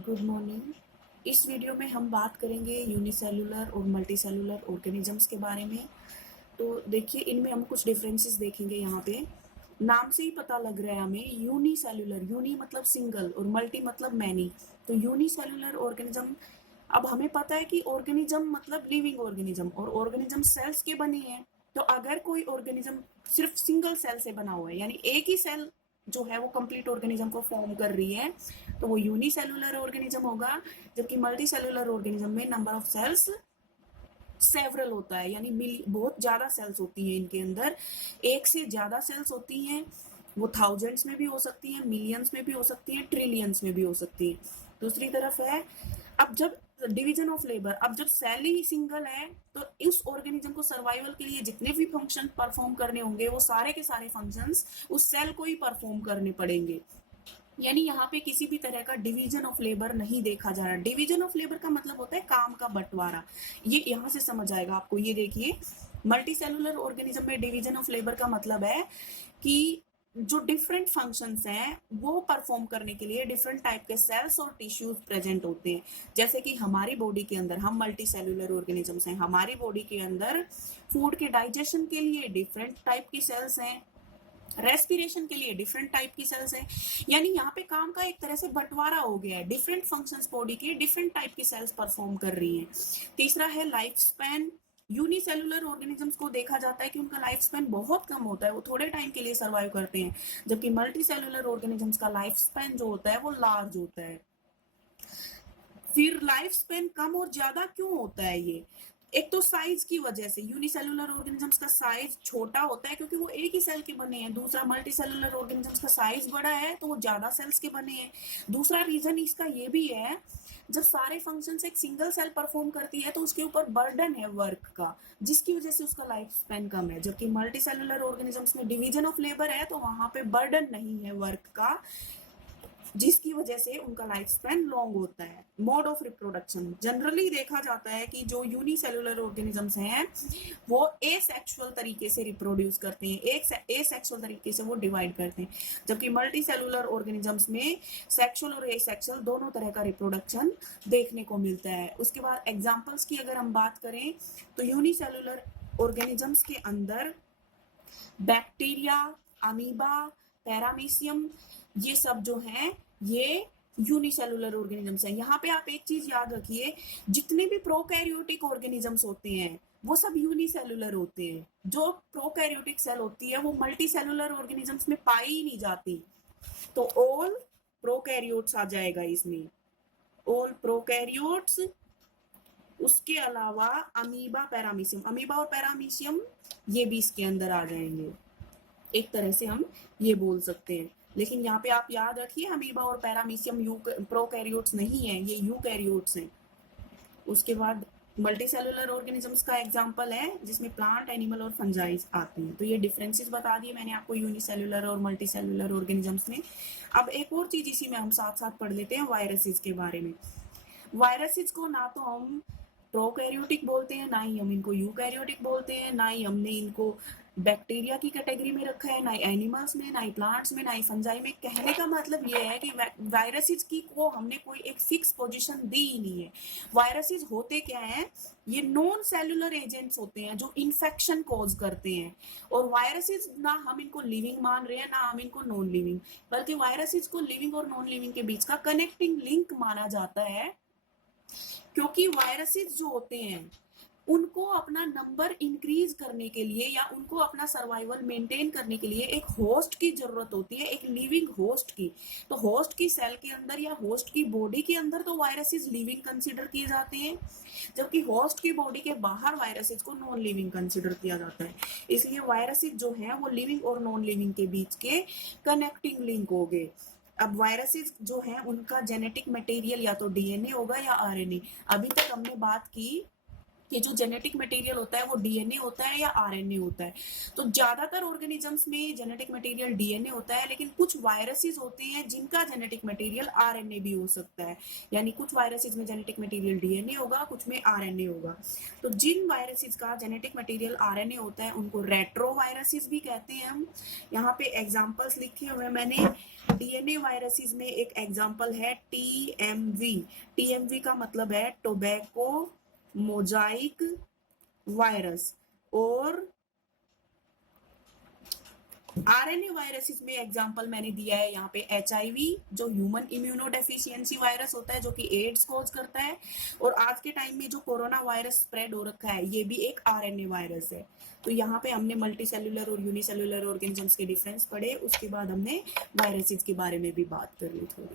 Good morning. इस video में हम बात करेंगे यूनिसेलुलर और मल्टीसेलुलर ऑर्गेनिजम्स के बारे में। तो देखिए, इनमें हम कुछ डिफरेंसेस देखेंगे। यहाँ पे नाम से ही पता लग रहा है हमें, यूनिसेलुलर, यूनी मतलब सिंगल और मल्टी मतलब मैनी। तो यूनिसेलुलर ऑर्गेनिज्म, अब हमें पता है कि ऑर्गेनिज्म मतलब लिविंग ऑर्गेनिज्म, और ऑर्गेनिज्म सेल्स के बने हैं। तो अगर कोई ऑर्गेनिज्म सिर्फ सिंगल सेल से बना हुआ है, यानी एक ही सेल जो है वो कंप्लीट ऑर्गेनिज्म को फॉर्म कर रही है, तो वो यूनिसेलुलर ऑर्गेनिज्म होगा। जबकि मल्टी सेलुलर ऑर्गेनिज्म में नंबर ऑफ सेल्स सेवरल होता है, यानी बहुत ज्यादा सेल्स होती हैं इनके अंदर, एक से ज्यादा सेल्स होती हैं। वो थाउजेंड्स में भी हो सकती हैं, मिलियंस में भी हो सकती हैं, ट्रिलियंस में भी हो सकती हैं। दूसरी तरफ है, अब जब डिवीजन ऑफ लेबर, अब जब सेल ही सिंगल है तो उस ऑर्गेनिज्म को सर्वाइवल के लिए जितने भी फंक्शन परफॉर्म करने होंगे, वो सारे के सारे फंक्शंस उस सेल को ही परफॉर्म करने पड़ेंगे। यानी यहाँ पे किसी भी तरह का डिवीजन ऑफ लेबर नहीं देखा जा रहा। डिवीजन ऑफ लेबर का मतलब होता है काम का बंटवारा। ये यहाँ से समझ आएगा आपको। ये देखिए, मल्टी सेलुलर ऑर्गेनिज्म में डिवीजन ऑफ लेबर का मतलब है कि जो डिफरेंट फंक्शंस हैं वो परफॉर्म करने के लिए डिफरेंट टाइप के सेल्स और टिश्यूज प्रेजेंट होते हैं। जैसे कि हमारी बॉडी के अंदर हम मल्टी सेलुलर ऑर्गेनिजम्स हैं, हमारी बॉडी के अंदर फूड के डाइजेशन के लिए डिफरेंट टाइप की सेल्स हैं, रेस्पिरेशन के लिए डिफरेंट टाइप की सेल्स है। यानी यहाँ पे काम का एक तरह से बंटवारा हो गया है, डिफरेंट फंक्शंस बॉडी के डिफरेंट टाइप की सेल्स परफॉर्म कर रही हैं। तीसरा है लाइफ स्पैन। यूनिसेलुलर ऑर्गेनिजम्स को देखा जाता है कि उनका लाइफ स्पैन बहुत कम होता है, वो थोड़े टाइम के लिए सर्वाइव करते हैं। जबकि मल्टी सेलुलर ऑर्गेनिजम्स का लाइफ स्पैन जो होता है वो लार्ज होता है। फिर लाइफ स्पेन कम और ज्यादा क्यों होता है ये? एक तो साइज की वजह से, यूनिसेलुलर ऑर्गेनिजम्स का साइज छोटा होता है क्योंकि वो एक ही सेल के बने हैं। दूसरा, मल्टी सेलुलर ऑर्गेनिजम्स का साइज बड़ा है तो वो ज्यादा सेल्स के बने हैं। दूसरा रीजन इसका ये भी है, जब सारे फंक्शंस एक सिंगल सेल परफॉर्म करती है तो उसके ऊपर बर्डन है वर्क का, जिसकी वजह से उसका लाइफ स्पेन कम है। जबकि मल्टी सेलुलर ऑर्गेनिजम्स में डिवीजन ऑफ लेबर है तो वहां पे बर्डन नहीं है वर्क का, जिसकी वजह से उनका लाइफ स्पैन लॉन्ग होता है। मोड ऑफ रिप्रोडक्शन, जनरली देखा जाता है कि जो यूनिसेलुलर ऑर्गेनिजम्स हैं वो एसेक्सुअल तरीके से रिप्रोड्यूस करते हैं, एक एसेक्सुअल तरीके से वो डिवाइड करते हैं। जबकि मल्टी सेलुलर ऑर्गेनिजम्स में सेक्सुअल और एसेक्सुअल दोनों तरह का रिप्रोडक्शन देखने को मिलता है। उसके बाद एग्जाम्पल्स की अगर हम बात करें तो यूनिसेलुलर ऑर्गेनिजम्स के अंदर बैक्टीरिया, अमीबा, पैरामीशियम, ये सब जो हैं ये यूनिसेलुलर ऑर्गेनिजम्स हैं। यहाँ पे आप एक चीज याद रखिए, जितने भी प्रोकैरियोटिक ऑर्गेनिजम्स होते हैं वो सब यूनिसेलुलर होते हैं। जो प्रोकैरियोटिक सेल होती है वो मल्टी सेलुलर ऑर्गेनिजम्स में पाई ही नहीं जाती। तो ऑल प्रोकैरियोट्स आ जाएगा इसमें, ऑल प्रोकैरियोट्स। उसके अलावा अमीबा, पैरामीशियम, अमीबा और पैरामीशियम ये भी इसके अंदर आ जाएंगे। एक तरह से हम ये बोल सकते हैं। लेकिन यहाँ पे आप याद रखिए, अमीबा और पैरामीशियम प्रोकैरियोट्स नहीं है, ये यूकैरियोट्स हैं। उसके बाद मल्टीसेलुलर ऑर्गेनिजम्स का एग्जांपल है जिसमें प्लांट, एनिमल और फंजाइज आती हैं। तो ये डिफरेंसेस बता दिए मैंने आपको यूनिसेलुलर और मल्टीसेलुलर ऑर्गेनिजम्स में। अब एक और चीज इसी में हम साथ साथ पढ़ लेते हैं, वायरसेस के बारे में। वायरसेस को ना तो हम प्रोकैरियोटिक बोलते हैं, ना ही हम इनको यूकैरियोटिक बोलते हैं, ना ही हमने इनको बैक्टीरिया की कैटेगरी में रखा है, ना ही एनिमल्स में, ना ही प्लांट्स में, ना ही फंजाई में। कहने का मतलब ये है कि वायरसेस की को हमने कोई एक फिक्स पोजीशन दी ही नहीं है। वायरसेस होते क्या हैं? ये नॉन सेलुलर एजेंट्स होते हैं जो इन्फेक्शन कॉज करते हैं। और वायरसेस ना हम इनको लिविंग मान रहे हैं, ना हम इनको नॉन लिविंग, बल्कि वायरसेस को लिविंग और नॉन लिविंग के बीच का कनेक्टिंग लिंक माना जाता है। क्योंकि वायरसेस जो होते हैं उनको अपना नंबर इंक्रीज करने के लिए या उनको अपना सर्वाइवल मेंटेन करने के लिए एक होस्ट की जरूरत होती है, एक लिविंग होस्ट की। तो होस्ट की सेल के अंदर या होस्ट की बॉडी के अंदर तो वायरसेस लिविंग कंसीडर किए जाते हैं, जबकि होस्ट की बॉडी के बाहर वायरसेस को नॉन लिविंग कंसीडर किया जाता है। इसलिए वायरसेस जो है वो लिविंग और नॉन लिविंग के बीच के कनेक्टिंग लिंक हो गए। अब वायरसेस जो हैं उनका जेनेटिक मटेरियल या तो डीएनए होगा या आरएनए। अभी तक हमने बात की कि जो जेनेटिक मटेरियल होता है वो डीएनए होता है या आरएनए होता है। तो ज्यादातर ऑर्गेनिजम्स में जेनेटिक मटेरियल डीएनए होता है, लेकिन कुछ वायरसेस होते हैं जिनका जेनेटिक मटेरियल आरएनए भी हो सकता है। यानी कुछ वायरसेस में जेनेटिक मटेरियल डीएनए होगा, कुछ में आरएनए होगा। तो जिन वायरसेस का जेनेटिक मटेरियल आरएनए होता है उनको रेट्रोवायरसेस भी कहते हैं हम। यहाँ पे एग्जांपल्स लिखे हुए हैं मैंने। डीएनए वायरसेस में एक एग्जांपल है टीएमवी। टीएमवी का मतलब है टोबैको मोजाइक वायरस। और आरएनए वायरसेस में एग्जांपल मैंने दिया है यहाँ पे एचआईवी, जो ह्यूमन इम्यूनोडेफिशिएंसी वायरस होता है, जो कि एड्स कॉज करता है। और आज के टाइम में जो कोरोना वायरस स्प्रेड हो रखा है, ये भी एक आरएनए वायरस है। तो यहाँ पे हमने मल्टी सेलुलर और यूनिसेलुलर ऑर्गेनिजम्स के डिफरेंस पढ़े, उसके बाद हमने वायरसेस के बारे में भी बात कर ली थोड़ी।